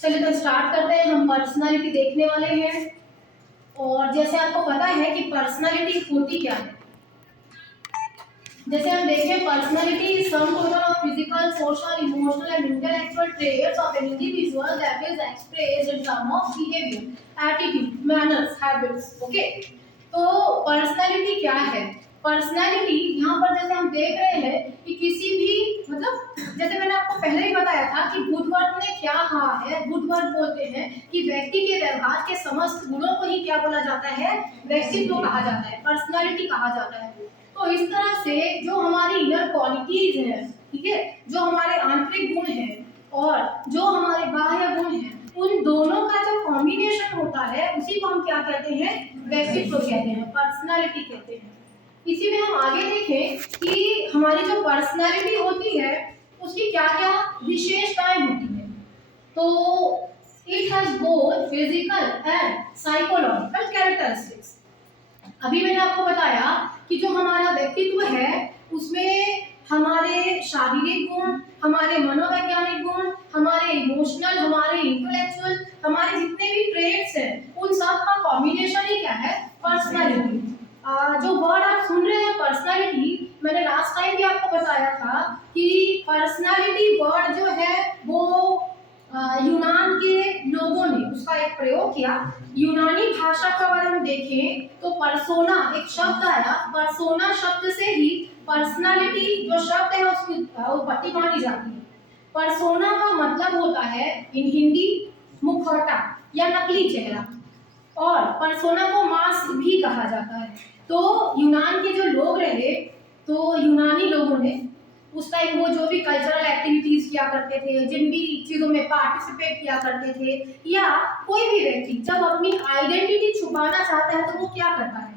चलिए तो स्टार्ट करते हैं। हम पर्सनालिटी देखने वाले हैं और जैसे आपको पता है कि पर्सनालिटी होती क्या है। जैसे हम देखें, personality is sum total of physical, social, emotional and intellectual traits of an individual that is expressed in term of behaviour, attitude, manners, habits. Okay, तो पर्सनालिटी क्या है? पर्सनालिटी यहाँ पर जैसे हम देख रहे हैं कि किसी भी मतलब जैसे मैंने आपको पहले ही बताया था कि वुडवर्ड ने क्या कहा है। वुडवर्ड बोलते हैं कि व्यक्ति के व्यवहार के समस्त गुणों को ही क्या बोला जाता है? व्यक्तित्व कहा जाता है, पर्सनालिटी कहा जाता है। तो इस तरह से जो हमारी इनर क्वालिटीज हैं, ठीक है, जो हमारे आंतरिक गुण हैं और जो हमारे बाह्य गुण हैं, उन दोनों का जो कॉम्बिनेशन होता है उसी को हम क्या कहते हैं? व्यक्तित्व कहते हैं, पर्सनालिटी कहते हैं। इसी में हम आगे देखें कि हमारी जो पर्सनालिटी होती है उसकी क्या क्या विशेषताएं होती है। तो it has both physical and psychological characteristics. अभी मैंने आपको बताया कि जो हमारा व्यक्तित्व है उसमें हमारे शारीरिक गुण, हमारे मनोवैज्ञानिक गुण, हमारे इमोशनल, हमारे इंटेलेक्चुअल, हमारे जितने भी ट्रेट्स हैं उन सब का कॉम्बिनेशन ही क्या है? पर्सनालिटी। जो वर्ड आप सुन रहे हैं पर्सनालिटी, मैंने लास्ट टाइम भी आपको बताया था कि पर्सनालिटी वर्ड जो है वो यूनान के लोगों ने उसका एक प्रयोग किया। यूनानी भाषा का अगर हम देखें तो पर्सोना एक शब्द आया, पर्सोना शब्द से ही पर्सनालिटी जो शब्द है उसकी उत्पत्ति मानी जाती है। पर्सोना का मतलब होता है इन हिंदी मुखौटा या नकली चेहरा, और पर्सोना को मास्क भी कहा जाता है। तो यूनान के जो लोग रहे, तो यूनानी लोगों ने उस टाइम वो जो भी कल्चरल एक्टिविटीज किया करते थे, जिन भी चीजों में पार्टिसिपेट किया करते थे, या कोई भी व्यक्ति जब अपनी आइडेंटिटी छुपाना चाहता है तो वो क्या करता है?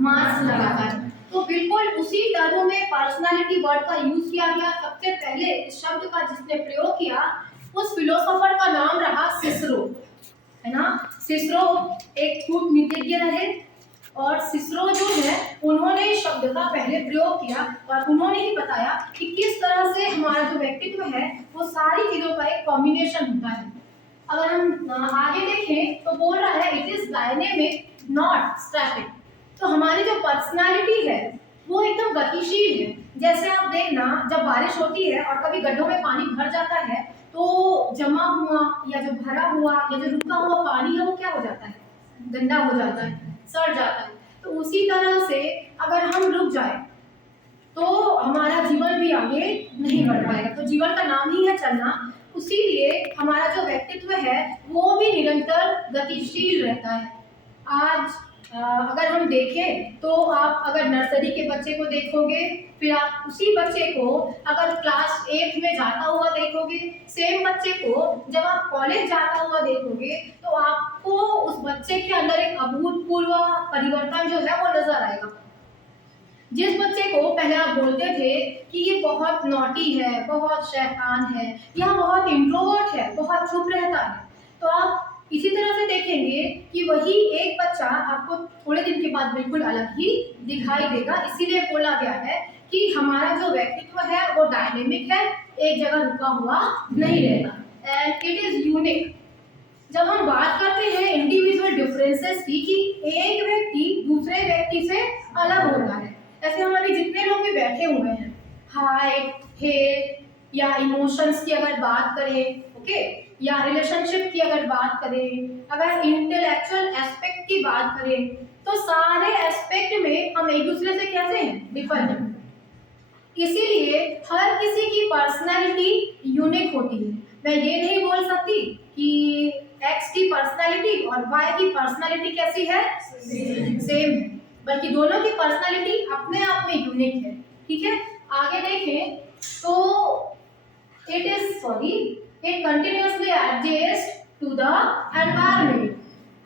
मास्क लगाता है। तो बिल्कुल उसी तरह में पर्सनालिटी वर्ड का यूज किया गया। सबसे पहले इस शब्द का जिसने प्रयोग किया उस फिलोसोफर का नाम रहा सिसरो, है ना। सिसरो एक कूटनीतिज्ञ रहे और सिसरो जो है उन्होंने शब्द का पहले प्रयोग किया और उन्होंने ही बताया कि किस तरह से हमारा जो व्यक्तित्व है वो सारी चीजों का एक कॉम्बिनेशन होता है। अगर हम आगे देखें तो बोल रहा है it is dynamic not static. तो हमारी जो पर्सनालिटी है वो एकदम गतिशील है। जैसे आप देखना, जब बारिश होती है और कभी गड्ढों में पानी भर जाता है तो जमा हुआ या जो भरा हुआ या जो रुका हुआ पानी है वो क्या हो जाता है? गंदा हो जाता है, सड़ जाता है। तो उसी तरह से अगर हम रुक जाए तो हमारा जीवन भी आगे नहीं बढ़ पाएगा। तो जीवन का नाम ही है चलना, उसीलिए हमारा जो व्यक्तित्व है वो भी निरंतर गतिशील रहता है। आज अगर हम देखें तो आप अगर नर्सरी के बच्चे को देखोगे, फिर आप उसी बच्चे को अगर क्लास 8 में जाता हुआ देखोगे, सेम बच्चे को जब आप कॉलेज जाता हुआ देखोगे, तो आपको उस बच्चे के अंदर एक अभूतपूर्व परिवर्तन जो है वो नजर आएगा। जिस बच्चे को पहले आप बोलते थे कि ये बहुत नॉटी है, बहुत शैतान है, या बहुत इंट्रोवर्ट है, बहुत चुप रहता है, तो आप इसी तरह से देखेंगे कि वही एक बच्चा आपको थोड़े दिन के बाद बिल्कुल अलग ही दिखाई देगा। इसीलिए बोला गया है कि हमारा जो व्यक्तित्व है वो डायनेमिक है, एक जगह रुका हुआ नहीं रहता, एंड इट इज यूनिक। जब हम बात करते हैं इंडिविजुअल डिफरेंसेस की कि एक व्यक्ति दूसरे व्यक्ति से अलग होता है, ऐसे हमारे जितने लोग भी बैठे हुए हैं, हाइट, हेट या इमोशंस की अगर बात करें, ओके, या रिलेशनशिप की अगर बात करें, अगर इंटेलेक्चुअल एस्पेक्ट की बात करें, तो सारे एस्पेक्ट में हम एक दूसरे से कैसे हैं? डिफरेंट हैं। इसीलिए हर किसी की पर्सनैलिटी यूनिक होती है। मैं ये नहीं बोल सकती कि एक्स की पर्सनैलिटी और वाई की पर्सनैलिटी कैसी है? सेम है, बल्कि दोनों की पर्सनैलिटी अपने आप में यूनिक है। ठीक है, आगे देखें तो it continuously adjust to the environment.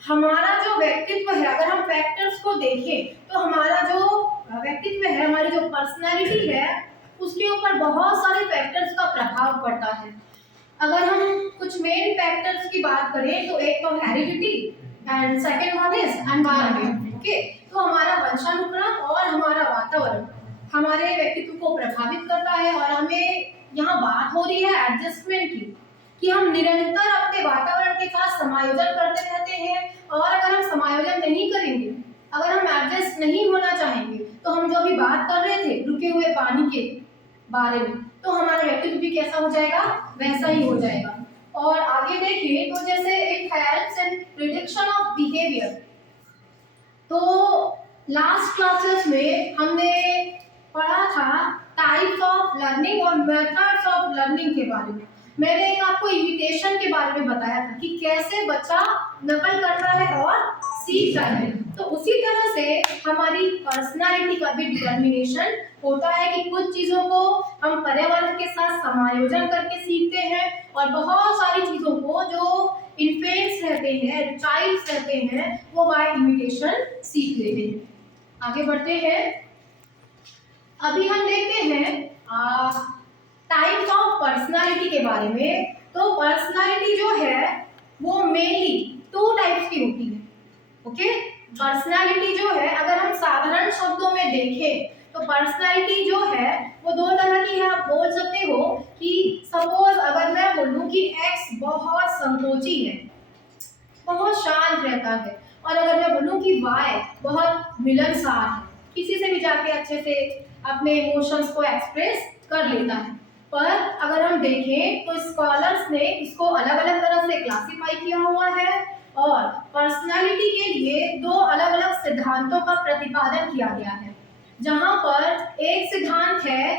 हमारा जो व्यक्तित्व है, अगर हम फैक्टर्स को देखें तो हमारा जो व्यक्तित्व है, हमारी जो पर्सनैलिटी है, उसके ऊपर बहुत सारे फैक्टर्स का प्रभाव पड़ता है। अगर हम कुछ मेन फैक्टर्स की बात करें तो एक तो heredity and second one is environment. Okay, तो हमारा वंशानुक्रम और हमारा वातावरण हमारे व्यक्तित्व को प्रभावित करता है। और हमें यहाँ बात हो रही है एडजस्टमेंट की, कि हम निरंतर अपने वातावरण के साथ समायोजन करते रहते हैं, और अगर हम समायोजन नहीं करेंगे, अगर हम एडजस्ट नहीं होना चाहेंगे, तो हम जो अभी बात कर रहे थे रुके हुए पानी के बारे में, तो हमारा व्यक्तित्व भी कैसा हो जाएगा, वैसा ही हो जाएगा। और आगे देखिए तो जैसे it helps in prediction of behaviour. तो लास्ट क्लासेस में हमने पढ़ा था टाइप्स ऑफ लर्निंग और मेथड्स ऑफ लर्निंग के बारे में। मैंने एक आपको इमिटेशन के बारे में बताया था कि कैसे बच्चा नकल कर रहा है और सीख रहा है। तो उसी तरह से हमारी पर्सनालिटी का भी डिटर्मिनेशन होता है कि कुछ चीजों को हम पर्यावरण के साथ समायोजन करके सीखते हैं, और बहुत सारी चीजों को जो इन्फेंट्स रहते हैं, चाइल्ड्स रहते हैं, वो बाय इमिटेशन सीख लेते हैं। आगे बढ़ते हैं। अभी हम देखते हैं टाइप्स ऑफ पर्सनालिटी के बारे में। तो पर्सनालिटी जो है वो मेनली 2 टाइप्स की होती है। ओके, पर्सनालिटी जो है अगर हम साधारण शब्दों में देखें तो पर्सनालिटी जो है वो 2 तरह की है। आप बोल सकते हो कि सपोज अगर मैं बोलूं कि एक्स बहुत संकोची है, बहुत शांत रहता है, और अगर मैं बोलूं कि वाई बहुत मिलनसार है, किसी से भी जाके अच्छे से अपने इमोशंस को एक्सप्रेस कर लेता है। पर अगर हम देखें तो स्कॉलर्स ने इसको अलग अलग तरह से क्लासिफाई किया हुआ है, और पर्सनालिटी के लिए 2 अलग अलग सिद्धांतों का प्रतिपादन किया गया है। जहां पर एक सिद्धांत है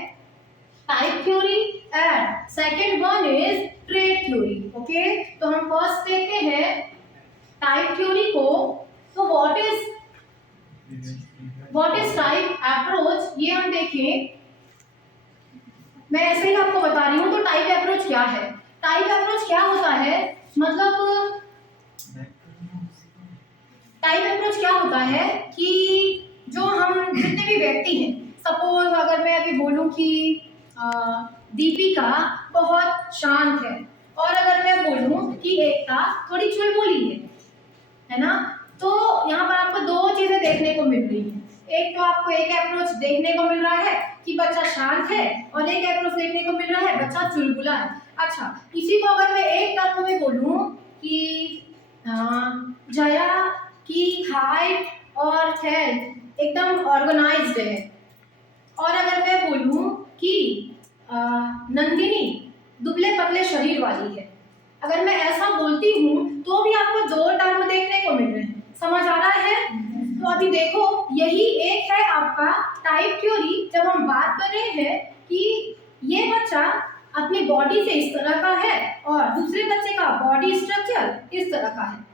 type theory and second one is trait theory. Okay, तो हम फर्स्ट देखते हैं टाइप थ्योरी को। तो व्हाट इज टाइप अप्रोच, ये हम देखें। मैं ऐसे ही आपको बता रही हूँ। तो टाइप अप्रोच क्या है? टाइप अप्रोच क्या होता है, मतलब टाइप अप्रोच क्या होता है कि जो हम जितने भी व्यक्ति हैं, सपोज अगर मैं अभी बोलूं कि दीपिका बहुत शांत है, और अगर मैं बोलूं कि एकता थोड़ी चुलबुली है ना, तो यहाँ पर आपको 2 चीजें देखने को मिल रही हैं। एक तो आपको एक अप्रोच देखने को मिल रहा है कि बच्चा शांत है, और एक अप्रोच देखने को मिल रहा है बच्चा चुलबुला है। अच्छा, इसी को अगर मैं एक टर्म में बोलूं कि जया की हाइट और हेल्थ एकदम ऑर्गेनाइज्ड है, और अगर मैं बोलूं कि नंदिनी दुबले पतले शरीर वाली है, अगर मैं ऐसा बोलती हूँ तो भी आपको 2 टर्म देखने को मिल रहे हैं। समझ आ रहा है? तो अभी देखो, यही एक है आपका टाइप थ्योरी। जब हम बात कर रहे हैं कि ये बच्चा अपनी बॉडी से इस तरह का है और दूसरे बच्चे का बॉडी स्ट्रक्चर इस तरह का है।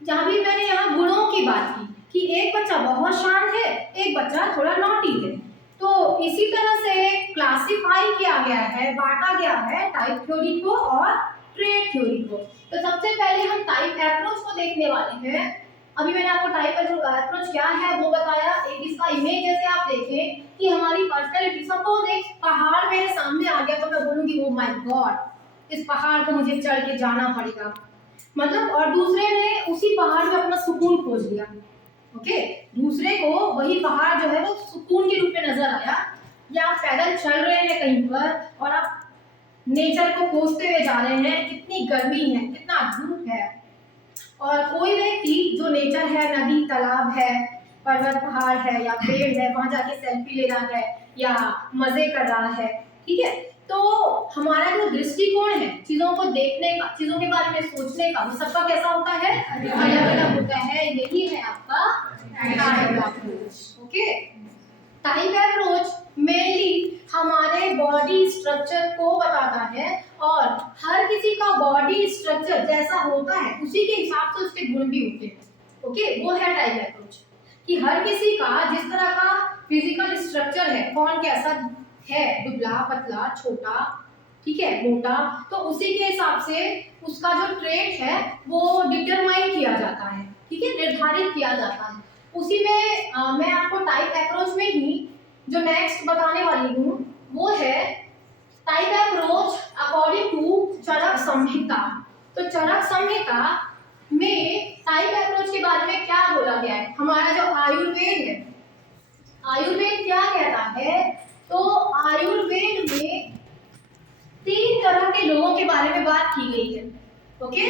जहाँ भी मैंने यहाँ गुणों की बात की कि एक बच्चा बहुत शांत है, एक बच्चा थोड़ा नॉटी है, तो इसी तरह से क्लासिफाई किया गया है, बांटा गया है टाइप थ्योरी को और ट्रेट थ्योरी को। तो सबसे पहले हम टाइप अप्रोच को देखने वाले हैं। अभी मैंने आपको टाइप अप्रोच क्या है वो बताया। एक इसका इमेज जैसे आप देखें कि हमारी पर्सनैलिटी, सपोज एक पहाड़ मेरे सामने आ गया, तो मैं बोलूंगी ओ माय गॉड, इस पहाड़ को मुझे चढ़ के जाना पड़ेगा, मतलब। और दूसरे ने उसी पहाड़ में अपना सुकून खोज लिया। ओके, दूसरे को वही पहाड़ जो है वो सुकून के रूप में नजर आया। या आप पैदल चल रहे हैं कहीं पर और आप नेचर को खोजते हुए जा रहे हैं, कितनी गर्मी है, कितना धूप है, और कोई व्यक्ति जो नेचर है, नदी तालाब है, पर्वत पहाड़ है या पेड़ है, वहां जाके सेल्फी ले रहा है या मजे कर रहा है। ठीक है, तो हमारा जो दृष्टिकोण है चीजों को देखने का, चीजों के बारे में सोचने का, वो सबका कैसा होता है, अलग अलग होता है। यही है आपका type approach. Okay, type approach mainly हमारे बॉडी स्ट्रक्चर को बताता है, और हर किसी का बॉडी स्ट्रक्चर जैसा होता है उसी के हिसाब से उसके गुण भी होते हैं। ओके, वो है टाइप अप्रोच कि हर किसी का जिस तरह का फिजिकल स्ट्रक्चर है, कौन कैसा है, दुबला पतला छोटा, ठीक है, मोटा, तो उसी के हिसाब से उसका जो ट्रेट है वो डिटरमाइन किया जाता है। ठीक है, निर्धारित किया जाता है। उसी में मैं आपको टाइप अप्रोच में ही जो नेक्स्ट बताने वाली हूँ वो है टाइप अप्रोच अकॉर्डिंग टू चरक संहिता। तो चरक संहिता में टाइप अप्रोच के बारे में क्या बोला गया है? हमारा जो आयुर्वेद है, आयुर्वेद क्या कहता है? तो आयुर्वेद में 3 तरह के लोगों के बारे में बात की गई है। ओके,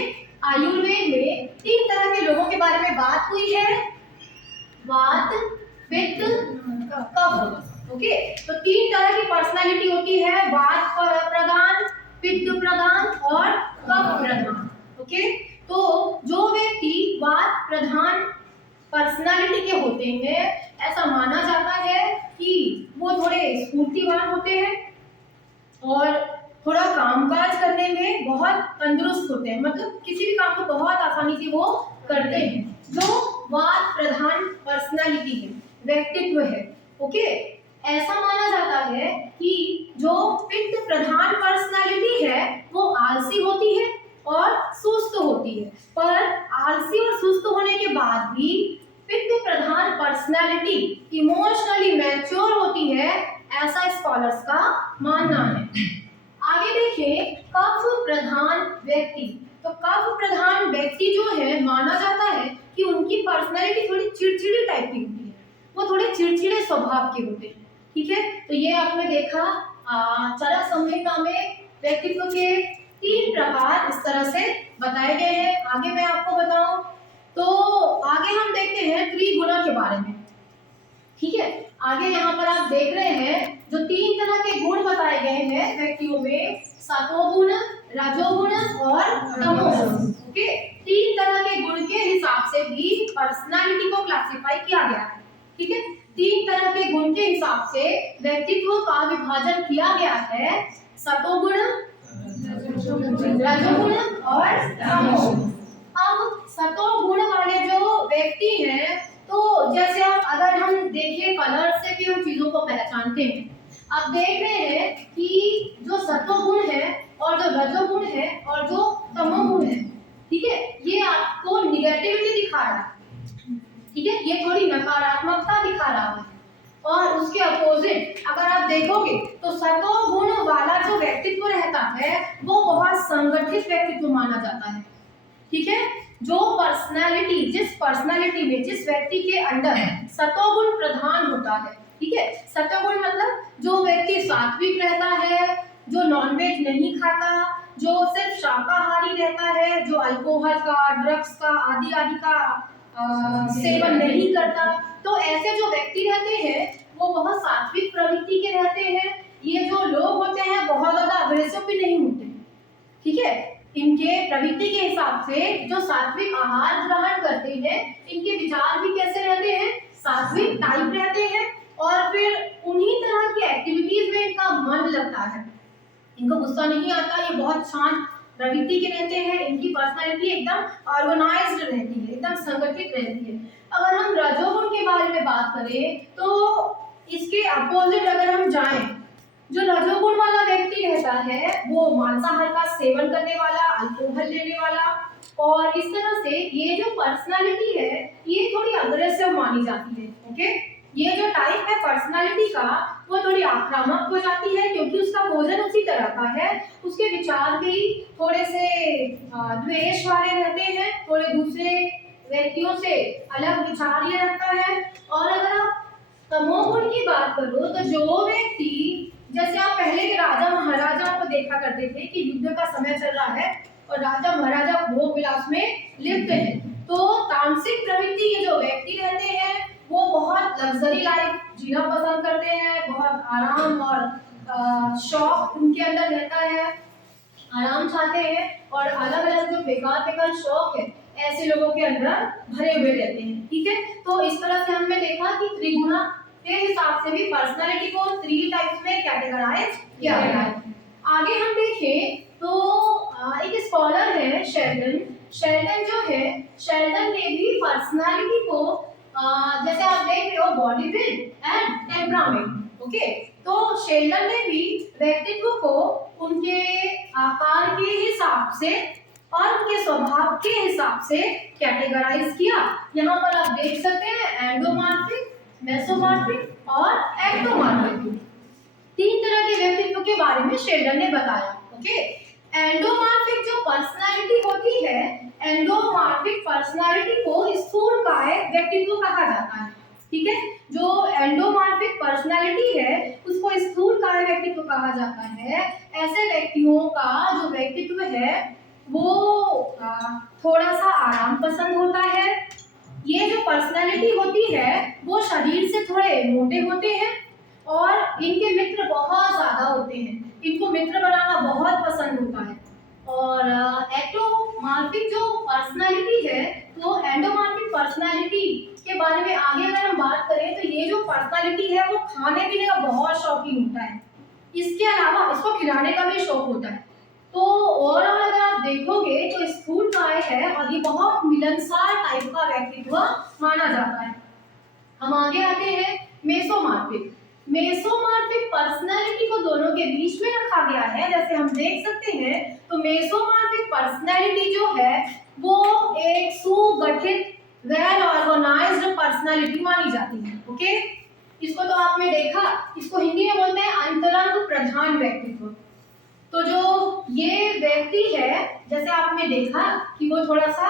आयुर्वेद में 3 तरह के लोगों के बारे में बात हुई है, वात, पित्त, कफ। ओके, तो 3 तरह की पर्सनालिटी होती है, वात प्रधान, पित्त प्रधान और कफ प्रधान। ओके, तो जो व्यक्ति वात प्रधान पर्सनालिटी के होते हैं, ऐसा माना जाता है कि वो थोड़े स्फूर्तिवान होते हैं और थोड़ा कामकाज करने में बहुत तंदुरुस्त होते हैं, मतलब किसी भी काम को बहुत आसानी से वो करते हैं, जो वात प्रधान पर्सनालिटी है, व्यक्तित्व है। ओके, ऐसा माना जाता है कि जो पित्त प्रधान पर्सनालिटी है वो आलसी होती है और सुस्त होती है, पर आलसी और सुस्त होने के बाद भी पित्त प्रधान पर्सनालिटी इमोशनली मैच्योर होती है, ऐसा स्कॉलर्स का मानना है। आगे देखें कफ प्रधान व्यक्ति। तो कफ प्रधान व्यक्ति जो है, माना जाता है कि उनकी पर्सनैलिटी थोड़ी चिड़चिड़ी टाइप की होती है, वो थोड़े चिड़चिड़े स्वभाव के होते हैं। ठीक है, तो ये आपने देखा चरक संहिता में व्यक्तित्व के 3 प्रकार इस तरह से बताए गए हैं। आगे मैं आपको बताऊं तो आगे हम देखते हैं त्रिगुणा के बारे में। ठीक है, आगे यहाँ पर आप देख रहे हैं जो 3 तरह के गुण बताए गए हैं व्यक्तियों में, सतोगुण, रजोगुण और तमोगुण। ओके, 3 तरह के गुण के हिसाब से भी पर्सनालिटी को क्लासिफाई किया गया है। ठीक है, 3 तरह के गुण के हिसाब से व्यक्तित्व का विभाजन किया गया है, सतोगुण, रजोगुण और तमोगुण। अब सतोगुण वाले जो व्यक्ति हैं, तो जैसे अगर हम देखिए कलर से भी हम चीजों को पहचानते हैं। आप देख रहे हैं कि जो सत्वगुण है और जो रजोगुण है और जो तमोगुण है, ठीक है, ये आपको निगेटिविटी दिखा रहा है। ठीक है, ये थोड़ी नकारात्मकता दिखा रहा है। और उसके अपोजिट अगर आप देखोगे तो सत्वगुण वाला जो व्यक्तित्व रहता है वो बहुत संगठित व्यक्तित्व माना जाता है। ठीक है, जो पर्सनालिटी जिस व्यक्ति के अंदर सत्वगुण प्रधान होता है। ठीक है, सत्वगुण मतलब जो व्यक्ति सात्विक रहता है, जो नॉनवेज नहीं खाता, जो सिर्फ शाकाहारी रहता है, जो अल्कोहल का, ड्रग्स का आदि का सेवन नहीं करता, तो ऐसे जो व्यक्ति रहते हैं वो बहुत सात्विक प्रवृत्ति के रहते हैं। ये जो लोग होते हैं बहुत ज्यादा अग्रेसिव भी नहीं होते। ठीक है, इनके प्रवृत्ति के हिसाब से जो सात्विक आहार ग्रहण करते हैं, इनके विचार भी कैसे रहते हैं, सात्विक टाइप रहते हैं। और फिर उन्हीं तरह की एक्टिविटीज में इनका मन लगता है, इनको गुस्सा नहीं आता, ये बहुत शांत प्रवृत्ति के रहते हैं, इनकी पर्सनालिटी एकदम ऑर्गेनाइज्ड रहती है, एकदम संगठित रहती है। अगर हम रजोगुण के बारे में बात करें तो इसके अपोजिट अगर हम जाएं, जो रजोगुण वाला व्यक्ति रहता है वो मांसाहार का सेवन करने वाला, अल्कोहल लेने वाला, और इस तरह से ये जो पर्सनालिटी है ये थोड़ी अग्रेसिव मानी जाती है। ओके, ये जो टाइप है पर्सनालिटी का वो थोड़ी आक्रामक हो जाती है, क्योंकि उसका भोजन उसी तरह का है, उसके विचार भी थोड़े से द्वेष वाले रहते हैं, थोड़े दूसरे व्यक्तियों से अलग विचार ये रखता है। और अगर आप तमोगुण की बात करो तो जो व्यक्ति, जैसे आप पहले के राजा महाराजा को देखा करते थे कि युद्ध का समय चल रहा है और राजा महाराजा भोग विलास में लिप्त हैं, तो तामसिक प्रवृत्ति के जो व्यक्ति रहते हैं वो बहुत लग्जरी लाइफ जीना पसंद करते हैं, बहुत आराम और शौक उनके अंदर रहता है, आराम चाहते हैं, और अलग अलग जो बेकार शौक है ऐसे लोगों के अंदर भरे हुए रहते हैं। ठीक है, तो इस तरह से हमने देखा कि त्रिगुणा के हिसाब से भी पर्सनालिटी को 3 टाइप्स में कैटेगराइज किया गया है। आगे हम देखें तो एक स्कॉलर है शेल्डन जो है, शेल्डन ने भी पर्सनालिटी को जैसे आप देख रहे हो body build and temperament. Okay, तो शेल्डन ने भी व्यक्तित्व को उनके आकार के हिसाब से और उनके स्वभाव के हिसाब से कैटेगराइज किया। यहाँ पर आप देख सकते हैं एंडोमॉर्फिक, मेसोमॉर्फिक और एक्टोमॉर्फिक, 3 तरह के व्यक्तित्व के बारे में शेल्डन ने बताया। ओके, एंडोमॉर्फिक जो पर्सनालिटी होती है, एंडोमॉर्फिक पर्सनालिटी को स्थूलकाय व्यक्तित्व कहा जाता है। ठीक है, जो एंडोमॉर्फिक पर्सनालिटी है उसको स्थूलकाय व्यक्तित्व कहा जाता है। ऐसे व्यक्तियों का जो व्यक्तित्व है वो थोड़ा सा आराम पसंद होता है। ये जो पर्सनालिटी होती है वो शरीर से थोड़े मोटे होते हैं और इनके मित्र बहुत ज्यादा होते हैं। इनको मित्र बनाना बहुत पसंद होता है। और एक्टोमॉर्फिक जो पर्सनालिटी है तो एंडोमॉर्फिक पर्सनालिटी के बारे में आगे अगर हम बात करें तो ये जो पर्सनालिटी है वो खाने पीने का बहुत शौकीन होता है। इसके अलावा इसको खिलाने का भी शौक होता है। तो ओवरऑल अगर आप देखोगे तो स्थूलकाय है और ये बहुत मिलनसार टाइप का व्यक्तित्व माना जाता है। हम आगे आते हैं मेसोमॉर्फिक। मेसोमॉर्फिक पर्सनालिटी को दोनों के बीच में रखा गया है। जैसे हम देख सकते हैं तो मेसोमॉर्फिक पर्सनालिटी जो है वो एक सुगठित वेल ऑर्गेनाइज्ड पर्सनालिटी मानी जाती है। ओके, इसको तो आपने देखा, इसको हिंदी में बोलते हैं अंतरंग प्रधान व्यक्तित्व। तो जो ये व्यक्ति है जैसे आपने देखा कि वो थोड़ा सा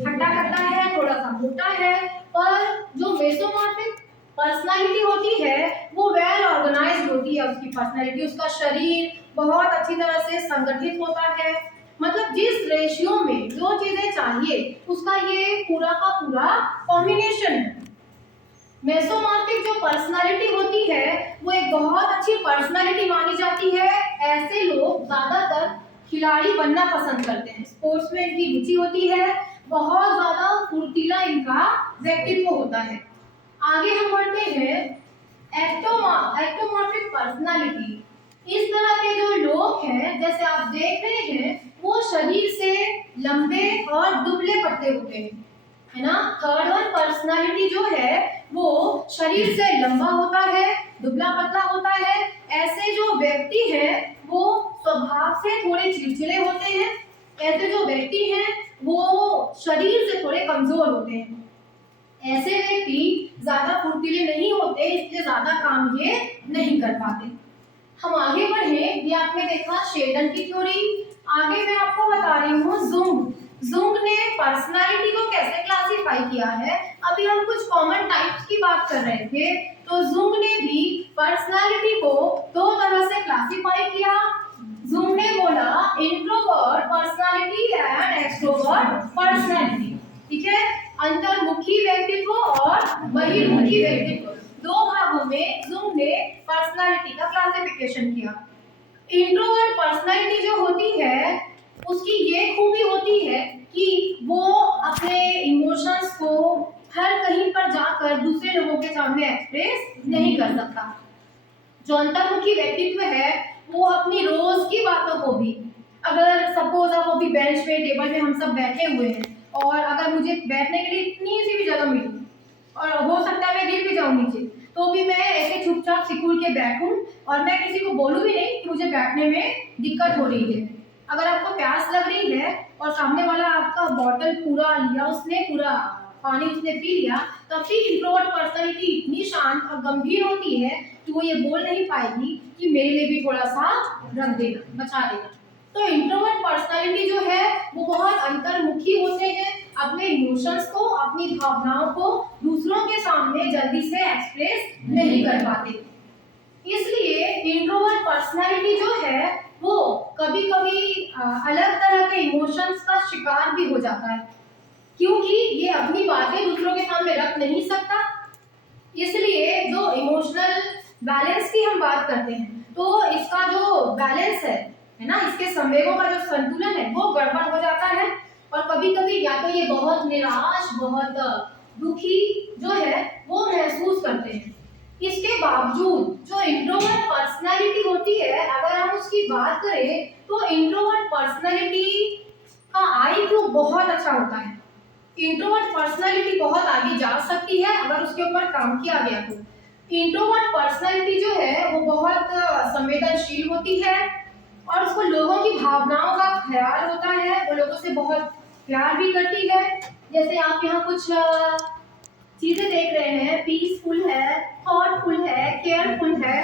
हट्टा कट्टा है, थोड़ा सा मोटा है, पर जो मेसोमॉर्फिक पर्सनालिटी होती है वो वेल ऑर्गेनाइज्ड होती है। उसकी पर्सनालिटी, उसका शरीर बहुत अच्छी तरह से संगठित होता है। मतलब जिस रेशियो में जो चीजें चाहिए उसका ये पूरा का पूरा कॉम्बिनेशन है। मेसोमॉर्फिक जो पर्सनालिटी होती है वो एक बहुत अच्छी पर्सनालिटी मानी जाती है। ऐसे लोग ज्यादातर खिलाड़ी बनना पसंद करते हैं, स्पोर्ट्स में इनकी रुचि होती है, बहुत ज्यादा फुर्तीला इनका व्यक्तित्व होता है। आगे हम बढ़ते हैं एक्टोमॉर्फिक पर्सनालिटी। इस तरह के जो लोग हैं जैसे आप देख रहे हैं वो शरीर से लंबे और दुबले पतले होते हैं, है ना। थर्ड वन पर्सनालिटी जो है वो शरीर से लंबा होता है, दुबला पतला होता है। ऐसे जो व्यक्ति हैं वो स्वभाव से थोड़े चिड़चिड़े होते हैं। ऐसे जो व्यक्ति हैं वो शरीर से थोड़े कमजोर होते हैं। ऐसे व्यक्ति ज्यादा फुर्तीले नहीं होते, इसलिए ज्यादा काम ये नहीं कर पाते। हम आगे बढ़े, ये आपने देखा शेल्डन की थ्योरी। आगे मैं आपको बता रही हूँ जुंग ने पर्सनालिटी को कैसे क्लासिफाई किया है। अभी हम कुछ कॉमन टाइप्स की बात कर रहे थे, तो जुंग ने भी पर्सनालिटी को दो तरह से क्लासिफाई किया। जुंग ने बोला introvert personality and extrovert personality. ठीक है, अंतर्मुखी व्यक्तित्व और बहिर्मुखी व्यक्तित्व, दो भागों में जुंग ने पर्सनालिटी का क्लासिफिकेशन किया। इंट्रोवर्ट पर्सनालिटी जो होती है उसकी ये खूबी होती है कि वो अपने इमोशंस को हर कहीं पर जाकर दूसरे लोगों के सामने एक्सप्रेस नहीं कर सकता। जो अंतर्मुखी व्यक्तित्व है वो अपनी रोज की बातों को भी, अगर सपोज आप अभी बेंच पे टेबल पे हम सब बैठे हुए हैं और अगर मुझे बैठने के लिए इतनी सी भी जगह मिली और हो सकता है मैं गिर भी जाऊं नीचे, तो भी मैं ऐसे चुपचाप सिकुड़ के बैठूं और मैं किसी को बोलूं भी नहीं कि मुझे बैठने में दिक्कत हो रही है। अगर आपको प्यास लग रही है और सामने वाला आपका बॉटल पूरा लिया, उसने पूरा पानी उसने पी लिया, तब भी इंट्रोवर्ट पर्सनालिटी इतनी शांत और गंभीर होती है कि वो ये बोल नहीं पाएगी कि मेरे लिए भी थोड़ा सा रख देना, बचा देना। तो इंट्रोवर्ट पर्सनालिटी जो है वो बहुत अंतर्मुखी होते हैं, अपने इमोशंस को, अपनी भावनाओं को दूसरों के सामने जल्दी से एक्सप्रेस नहीं कर पाते। इसलिए इंट्रोवर्ट पर्सनालिटी जो है वो कभी-कभी अलग तरह के इमोशंस का शिकार भी हो जाता है, क्योंकि ये अपनी बातें दूसरों के सामने रख नहीं सकता। इसलिए जो इमोशनल बैलेंस की हम बात करते हैं तो इसका जो बैलेंस है ना, इसके संवेगों का जो संतुलन है वो गड़बड़ हो जाता है और कभी-कभी या तो ये बहुत निराश, बहुत दुखी जो है वो महसूस करते हैं। इसके बावजूद जो इंट्रोवर्ट पर्सनालिटी होती है, अगर हम उसकी बात करें तो इंट्रोवर्ट पर्सनालिटी का आईक्यू बहुत अच्छा होता है। इंट्रोवर्ट पर्सनालिटी बहुत आगे जा सकती है अगर उसके ऊपर काम किया गया तो। इंट्रोवर्ट पर्सनालिटी जो है वो बहुत संवेदनशील होती है और उसको लोगों की भावनाओं का ख्याल होता है, वो लोगों से बहुत प्यार भी करती है। जैसे आप यहाँ कुछ चीजें देख रहे हैं, पीसफुल है, थॉटफुल है, केयरफुल है।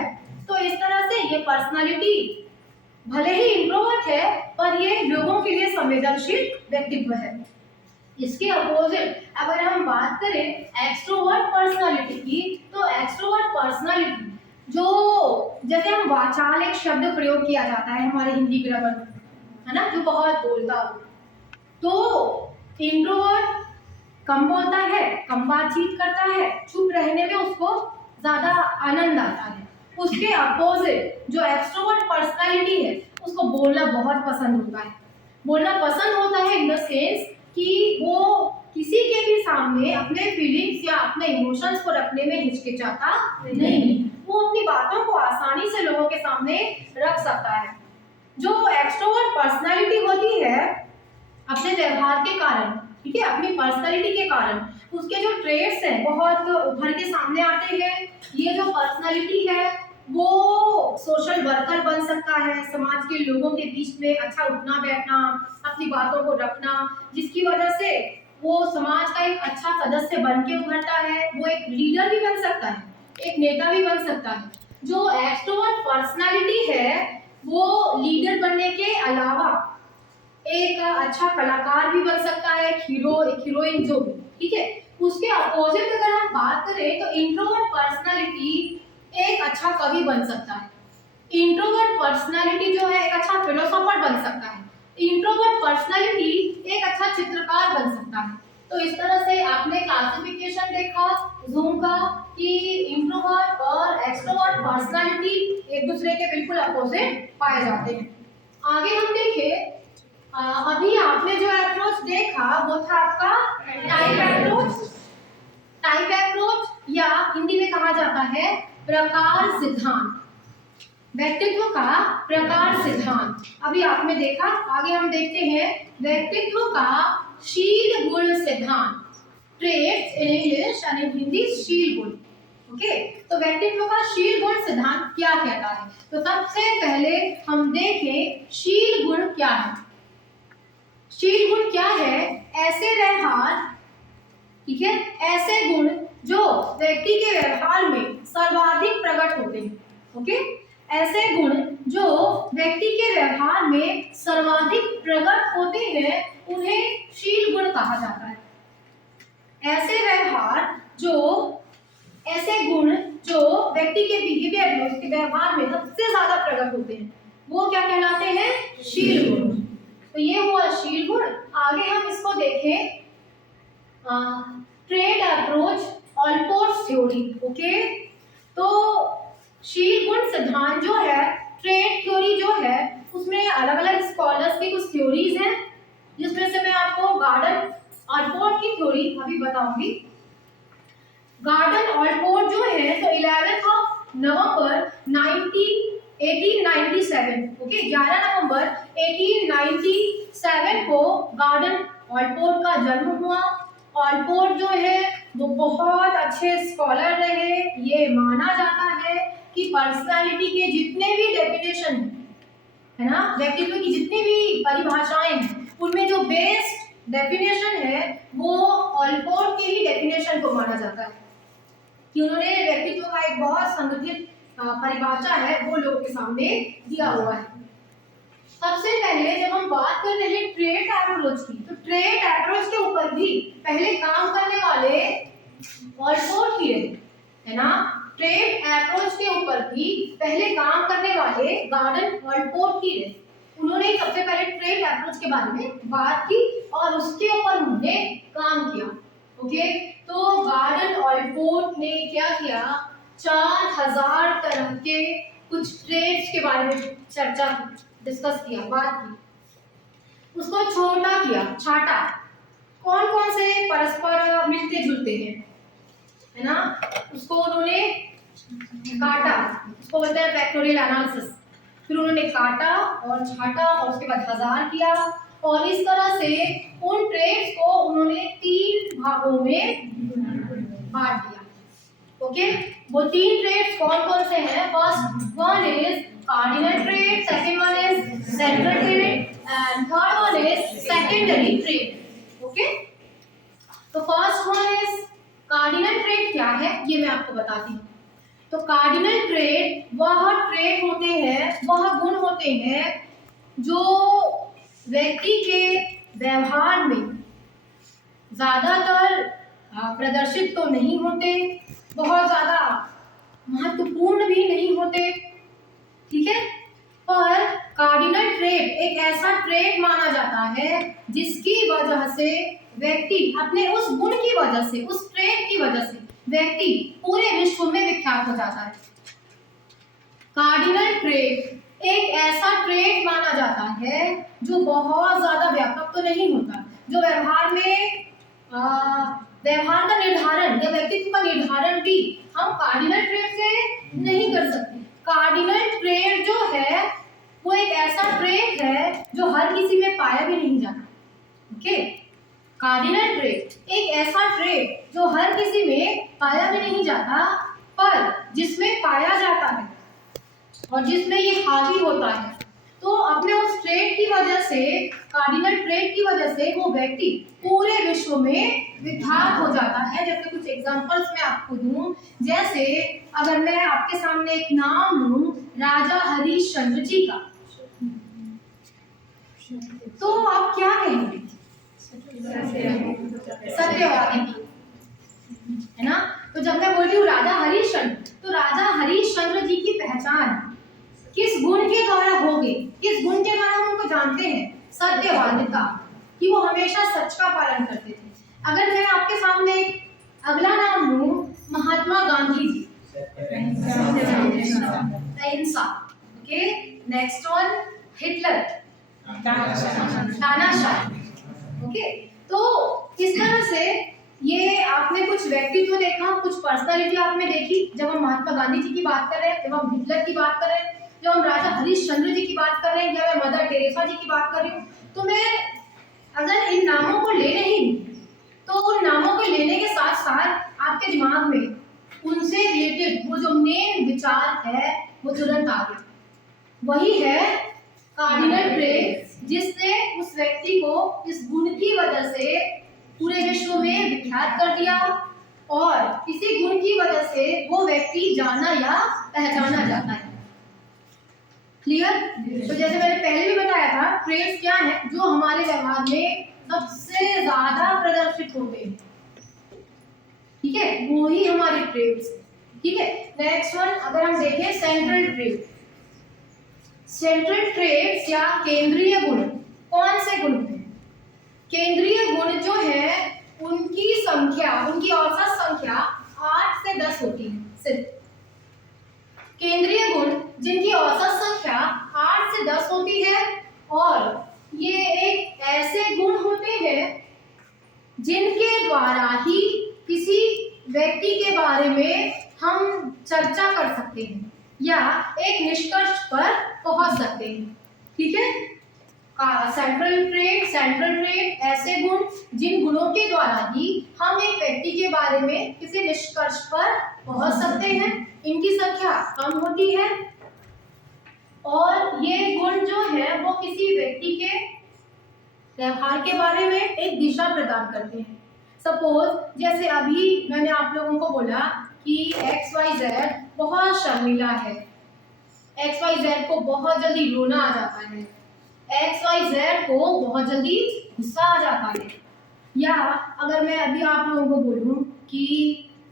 तो इस तरह से ये पर्सनालिटी भले ही इंट्रोवर्ट है पर ये लोगों के लिए संवेदनशील व्यक्तित्व है। इसके अपोजिट अगर हम बात करें एक्सट्रोवर्ट पर्सनालिटी की, तो एक्सट्रोवर्ट पर्सनालिटी जो, जैसे हम वाचाल एक शब्द प्रयोग किया जाता है हमारे हिंदी ग्रामर में, है ना, जो बहुत बोलता हो, तो इंट्रोवर्ट कम बोलता है, कम बातचीत करता है, चुप रहने में उसको ज्यादा आनंद आता है। उसके अपोजिट जो एक्सट्रोवर्ट पर्सनालिटी है उसको बोलना बहुत पसंद होता है। बोलना पसंद होता है इन द सेंस कि वो किसी के भी सामने अपने फीलिंग्स या अपने इमोशंस को रखने में हिचकिचाता नहीं, वो अपनी बातों को आसानी से लोगों के सामने रख सकता है। जो एक्सट्रोवर्ट पर्सनालिटी होती है अपने व्यवहार के कारण, ठीक है, अपनी पर्सनालिटी के कारण उसके जो ट्रेट्स हैं बहुत उभर के सामने आते हैं। ये जो पर्सनालिटी है वो सोशल वर्कर बन सकता है, समाज के लोगों के बीच में अच्छा उठना बैठना, अपनी बातों को रखना, जिसकी वजह से वो समाज का एक अच्छा सदस्य बन के उभरता है। वो एक लीडर भी बन सकता है, एक नेता भी बन सकता है। जो एक्सट्रोवर्ट पर्सनालिटी है वो लीडर बनने के अलावा एक अच्छा कलाकार भी बन सकता है, एक हीरो, एक हीरोइन जो भी, ठीक है। उसके अपोजिट अगर हम बात करें तो इंट्रोवर्ट पर्सनालिटी एक अच्छा कवि बन सकता है। इंट्रोवर्ट पर्सनालिटी जो है एक अच्छा फिलोसोफर बन सकता है। इंट्रोवर्ट पर्सनालिटी एक अच्छा चित्रकार बन सकता है। तो इस तरह से आपने क्लासिफिकेशन देखा जूम का कि इंट्रोवर्ट और एक्सट्रोवर्ट पर्सनालिटी एक दूसरे के बिल्कुल अपोजिट पाए जाते हैं। आगे हम देखें, अभी आपने जो अप्रोच देखा वो था आपका टाइप अप्रोच। टाइप अप्रोच या हिंदी में कहा जाता है प्रकार सिद्धांत, व्यक्तित्व का प्रकार सिद्धांत। अभी आपने देखा, आगे हम देखते हैं व्यक्तित्व का शील गुण सिद्धांत, traits in English and in Hindi शील गुण। ओके, तो व्यक्तित्व का शील गुण सिद्धांत क्या कहता है? तो सबसे पहले हम देखें शील गुण क्या है। शील गुण क्या है? ऐसे व्यवहार, ठीक है, ऐसे गुण जो व्यक्ति के व्यवहार में सर्वाधिक प्रकट होते हैं। ओके, ऐसे गुण जो व्यक्ति के व्यवहार में सर्वाधिक प्रकट होते हैं उन्हें शील गुण कहा जाता है। ऐसे व्यवहार जो, ऐसे गुण जो व्यक्ति के बिहेवियर में, उसके व्यवहार में सबसे ज्यादा प्रकट होते हैं वो क्या कहलाते हैं? शील गुण। तो ये हुआ शील गुण। आगे हम इसको देखें trait approach Allport theory. Okay, तो शील गुण सिद्धांत जो है, ट्रेट थ्योरी जो है, उसमें अलग अलग स्कॉलर्स की कुछ थ्योरीज हैं, जिसमें से मैं आपको गार्डन ऑलपोर्ट की थ्योरी अभी बताऊंगी। गार्डन ऑलपोर्ट जो है तो 11 नवंबर 1897, ओके, 11 नवंबर 1897 को गार्डन ऑलपोर्ट का जन्म हुआ। ऑलपोर्ट जो है वो बहुत अच्छे स्कॉलर रहे। ये माना जाता है कि पर्सनालिटी के जितने भी डेफिनेशन है ना, व्यक्तित्व की जितनी भी परिभाषाएं हैं, उनमें जो बेस्ट डेफिनेशन है वो ऑलपोर्ट के ही डेफिनेशन को माना जाता है कि उन्होंने व्यक्तित्व का एक बहुत संगठित परिभाषा है वो लोगों के सामने दिया हुआ है। सबसे पहले जब हम बात कर रहे हैं ट्रेट अप्रोच की, तो ट्रेट अप्रोच के ऊपर भी पहले काम करने वाले ऑलपोर्ट ही रहे, है ना। ट्रेट अप्रोच के ऊपर भी पहले काम करने वाले गार्डन ऑलपोर्ट ही रहे। उन्होंने सबसे पहले ट्रेट अप्रोच के बारे में बात की और उसके ऊपर उन्होंने काम किया। ओके, तो गार्डन ऑलपोर्ट ने क्या किया? 4000 तरह के कुछ ट्रेट्स के बारे में चर्चा की, डिस्कस किया, बात की, उसको छोटा किया, छाटा, कौन कौन से परस्पर मिलते जुलते हैं, है ना, उसको उन्होंने काटा, उसको बोलते हैं फैक्टोरियल एनालिसिस। फिर उन्होंने काटा और छाटा और उसके बाद 1000 किया और इस तरह से उन ट्रेट्स को उन्होंने 3 भागों में बांट दिया। ओके, वो 3 ट्रेट्स कौन कौन से हैं? First one is cardinal trait, second one is central trait and third one is secondary trait. Okay, तो first one is cardinal trait क्या है ये मैं आपको बताती हूँ। तो कार्डिनल ट्रेट वह ट्रेट होते हैं, वह गुण होते हैं जो व्यक्ति के व्यवहार में ज्यादातर प्रदर्शित तो नहीं होते, बहुत ज्यादा महत्वपूर्ण भी नहीं होते, ठीक है। पर कार्डिनल ट्रेट एक ऐसा ट्रेट माना जाता है जिसकी वजह से व्यक्ति अपने उस गुण की वजह से, उस ट्रेट की वजह से व्यक्ति पूरे विश्व में विख्यात हो जाता है। कार्डिनल ट्रेट एक ऐसा ट्रेट माना जाता है जो बहुत ज्यादा व्यापक तो नहीं होता, जो व्यवहार में व्यवहार का निर्धारण या व्यक्तित्व का निर्धारण भी हम कार्डिनल ट्रेट से नहीं कर सकते। कार्डिनल ट्रेट जो है वो एक ऐसा ट्रेट है जो हर किसी में पाया भी नहीं जाता, ओके। कार्डिनल ट्रेट एक ऐसा ट्रेट जो हर किसी में पाया भी नहीं जाता, पर जिसमें पाया जाता है और जिसमें ये हावी होता है, तो अपने उस ट्रेट की वजह से, कार्डिनल ट्रेट की वजह से वो व्यक्ति पूरे विश्व में विख्यात हो जाता है। जैसे कुछ एग्जांपल्स मैं आपको दूं, जैसे अगर मैं आपके सामने एक नाम लूं राजा हरिश्चंद्र जी का, तो आप क्या कहेंगे? सत्यवादी, है ना। तो जब मैं बोलती हूँ राजा हरिश्चंद्र, तो राजा हरिश्चंद्र जी की पहचान किस गुण के द्वारा होगी, किस गुण के द्वारा हम उनको जानते हैं? सत्यवादिता, कि वो हमेशा सच का पालन करते थे। अगर मैं आपके सामने अगला नाम लूं महात्मा गांधी जी, अहिंसा, ओके। नेक्स्ट वन हिटलर, तानाशाह, ओके। तो इस तरह से ये आपने कुछ व्यक्तित्व देखा, कुछ पर्सनालिटी आपने देखी। जब हम महात्मा गांधी जी की बात कर रहे हैं, जब हम हिटलर की बात कर रहे हैं, जब हम राजा हरिश्चंद्र जी की बात कर रहे हैं, या मैं मदर टेरेसा जी की बात कर रही हूँ, तो मैं अगर इन नामों को ले रही हूँ, तो उन नामों को लेने के साथ साथ आपके दिमाग में उनसे रिलेटेड वो जो मेन विचार है वो तुरंत आ गया। वही है कार्डिनल ट्रेट, जिसने उस व्यक्ति को इस गुण की वजह से पूरे विश्व में विख्यात कर दिया, और इसी गुण की वजह से वो व्यक्ति जाना या पहचाना जाता है। क्लियर? तो जैसे मैंने पहले भी बताया था, ट्रेट्स क्या है जो हमारे व्यवहार में सबसे ज्यादा प्रदर्शित होते हैं, ठीक है, वो ही हमारे ट्रेट्स, ठीक है। नेक्स्ट वन अगर हम देखें सेंट्रल ट्रेट, सेंट्रल ट्रेट्स या केंद्रीय गुण कौन से गुण हैं? केंद्रीय गुण जो है उनकी संख्या, उनकी औसत संख्या 8 से 10 होती है सिर्फ। केंद्रीय गुण जिनकी औसत संख्या 8 से 10 होती है, और ये एक ऐसे गुण होते हैं जिनके द्वारा ही किसी व्यक्ति के बारे में हम चर्चा कर सकते हैं या एक निष्कर्ष पर पहुंच सकते हैं, ठीक है। सेंट्रल ट्रेट ऐसे गुण जिन गुणों के द्वारा ही हम एक व्यक्ति के बारे में किसी निष्कर्ष पर पहुंच सकते हैं। इनकी संख्या कम होती है, और ये गुण जो है वो किसी व्यक्ति के व्यवहार के बारे में एक दिशा प्रदान करते हैं। सपोज जैसे अभी मैंने आप लोगों को बोला कि XYZ बहुत शर्मीला है, XYZ को बहुत जल्दी रोना आ जाता है, XYZ को बहुत जल्दी गुस्सा आ जाता है। या अगर मैं अभी आप लोगों को बोलूं कि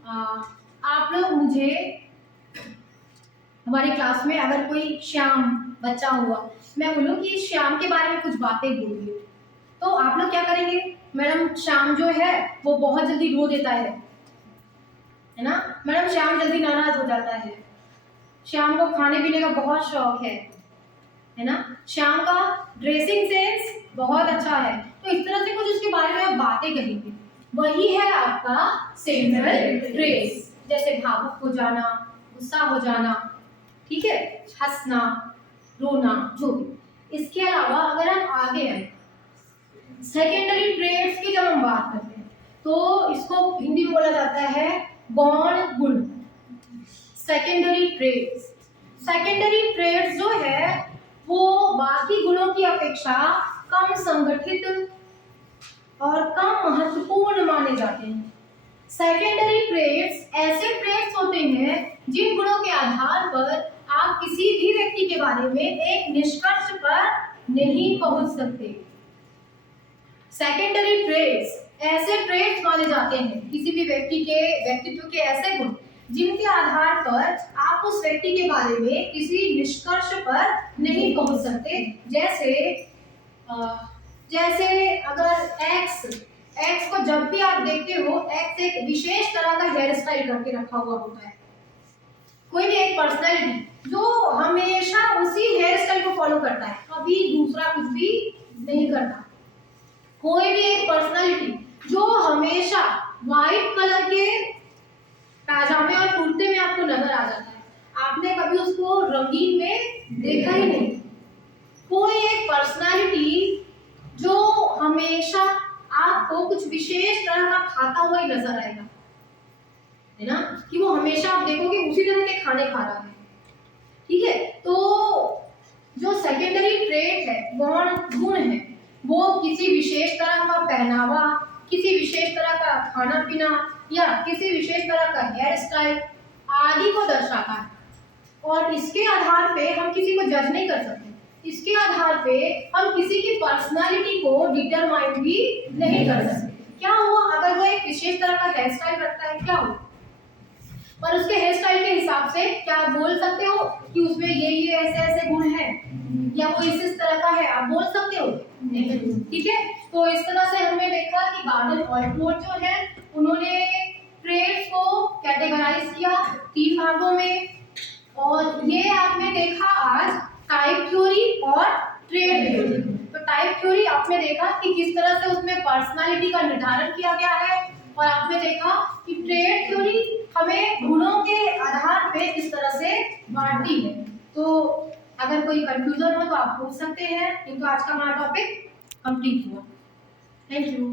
आप लोग मुझे, हमारी क्लास में अगर कोई श्याम बच्चा हुआ, मैं बोलूं कि श्याम के बारे में कुछ बातें बोलिए, तो आप लोग क्या करेंगे? मैडम श्याम जो है वो बहुत जल्दी रो देता है ना, मैडम श्याम जल्दी नाराज हो जाता है, श्याम को खाने पीने का बहुत शौक है ना, श्याम का ड्रेसिंग सेंस बहुत अच्छा है। तो इस तरह से कुछ उसके बारे में आप बातें करेंगे, वही है आपका सेंट्रल ट्रेट। जैसे भावुक हो जाना, गुस्सा हो जाना, ठीक है, हंसना, रोना, जो भी। इसके अलावा अगर हम आगे आए सेकेंडरी ट्रेट्स की जब हम बात करते हैं, तो इसको हिंदी में बोला जाता है गौण गुण। सेकेंडरी ट्रेट्स जो है वो बाकी गुणों की अपेक्षा कम संगठित और कम महत्वपूर्ण माने जाते हैं। सेकेंडरी ट्रेट्स ऐसे ट्रेट्स होते हैं जिन गुणों के आधार पर आप किसी भी व्यक्ति के बारे में एक निष्कर्ष पर नहीं पहुंच सकते। सेकेंडरी ट्रेट्स ऐसे ट्रेट्स माने जाते हैं, किसी भी व्यक्ति के व्यक्तित्व के ऐसे गुण जिनके आधार पर आप उस व्यक्ति के बारे में किसी निष्कर्ष पर नहीं पहुंच सकते। जैसे अगर एक्स को जब भी आप देखते हो, एक्स एक विशेष तरह का हेयर स्टाइल करके रखा हुआ होता है। कोई भी एक पर्सनैलिटी जो हमेशा उसी हेयर स्टाइल को फॉलो करता है, कभी दूसरा कुछ भी नहीं करता। कोई भी एक पर्सनैलिटी जो हमेशा व्हाइट कलर के पैजामे और कुर्ते में आपको नजर आ जाता है, आपने कभी उसको रंगीन में देखा ही नहीं। कोई एक पर्सनैलिटी जो हमेशा आपको कुछ विशेष तरह का खाता हुआ ही नजर आएगा, है ना, कि वो हमेशा आप देखोगे उसी तरह के खाने खा रहा है। ठीक है, तो जो सेकेंडरी ट्रेट है, गौण गुण है, वो किसी विशेष तरह का पहनावा, किसी विशेष तरह का खाना पीना या किसी विशेष तरह का हेयर स्टाइल आदि को दर्शाता है। और इसके आधार पे हम किसी को जज नहीं कर सकते, इसके आधार पे हम किसी की पर्सनालिटी को डिटरमाइन भी नहीं कर सकते। क्या हुआ अगर वो एक विशेष तरह का हेयर स्टाइल रखता है, क्या हुआ, पर उसके हेयर स्टाइल के हिसाब से क्या आप बोल सकते हो कि उसमें ये ऐसे ऐसे गुण है या वो इस तरह का है, आप बोल सकते हो? नहीं। ठीक है, तो इस तरह से हमने देखा कि गार्डन ऑल्टमोर जो है उन्होंने ट्रेड्स को कैटेगराइज किया 3 भागों में, और ये आपने देखा आज टाइप थ्योरी और ट्रेड थ्योरी। तो टाइप थ्योरी आपने देखा कि किस तरह से उसमें पर्सनालिटी का निर्धारण किया गया है, और आपने देखा कि ट्रेड थ्योरी हमें गुणों के आधार पे किस तरह से बांटती है। तो अगर कोई कंफ्यूजन हो तो आप पूछ सकते हैं, किंतु आज का हमारा टॉपिक कंप्लीट हुआ। Thank you.